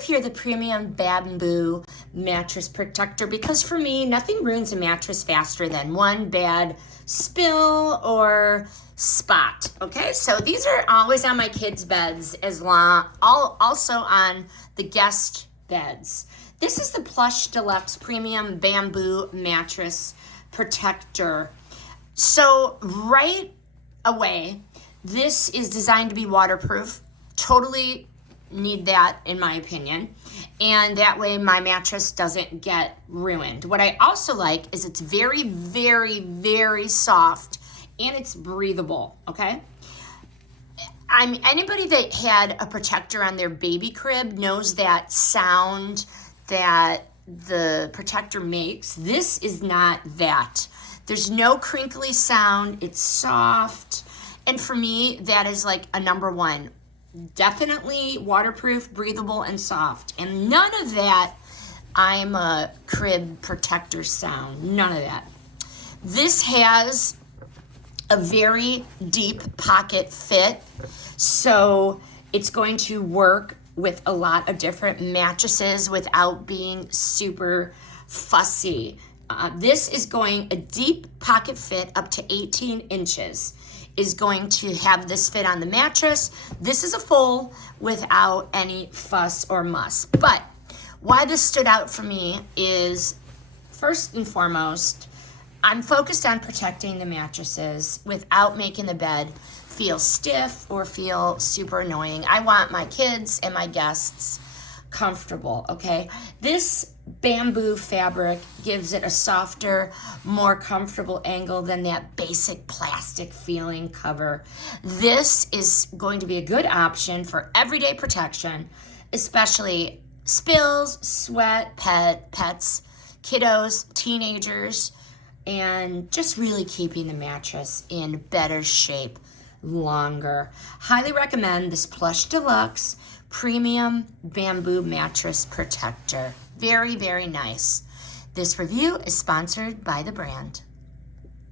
have here the Premium Bamboo Mattress Protector because for me, nothing ruins a mattress faster than one bad spill or spot. Okay, so these are always on my kids' beds also on the guest beds. This is the PlushDeluxe Premium Bamboo Mattress Protector. So right away, this is designed to be waterproof. Totally need that in my opinion. And that way my mattress doesn't get ruined. What I also like is it's very, very, very soft and it's breathable, okay? Anybody that had a protector on their baby crib knows that sound that the protector makes. This is not that. There's no crinkly sound. It's soft. And for me, that is like a number one. Definitely waterproof, breathable, and soft. And none of that, I'm a crib protector sound. None of that. This has a very deep pocket fit. So it's going to work with a lot of different mattresses without being super fussy. This is going a deep pocket fit up to 18 inches is going to have this fit on the mattress. This is a full without any fuss or muss. But why this stood out for me is first and foremost, I'm focused on protecting the mattresses without making the bed feel stiff or feel super annoying. I want my kids and my guests comfortable, okay? This bamboo fabric gives it a softer, more comfortable angle than that basic plastic feeling cover. This is going to be a good option for everyday protection, especially spills, sweat, pets, kiddos, teenagers, and just really keeping the mattress in better shape longer. Highly recommend this PlushDeluxe Premium Bamboo Mattress Protector. Very, very nice. This review is sponsored by the brand.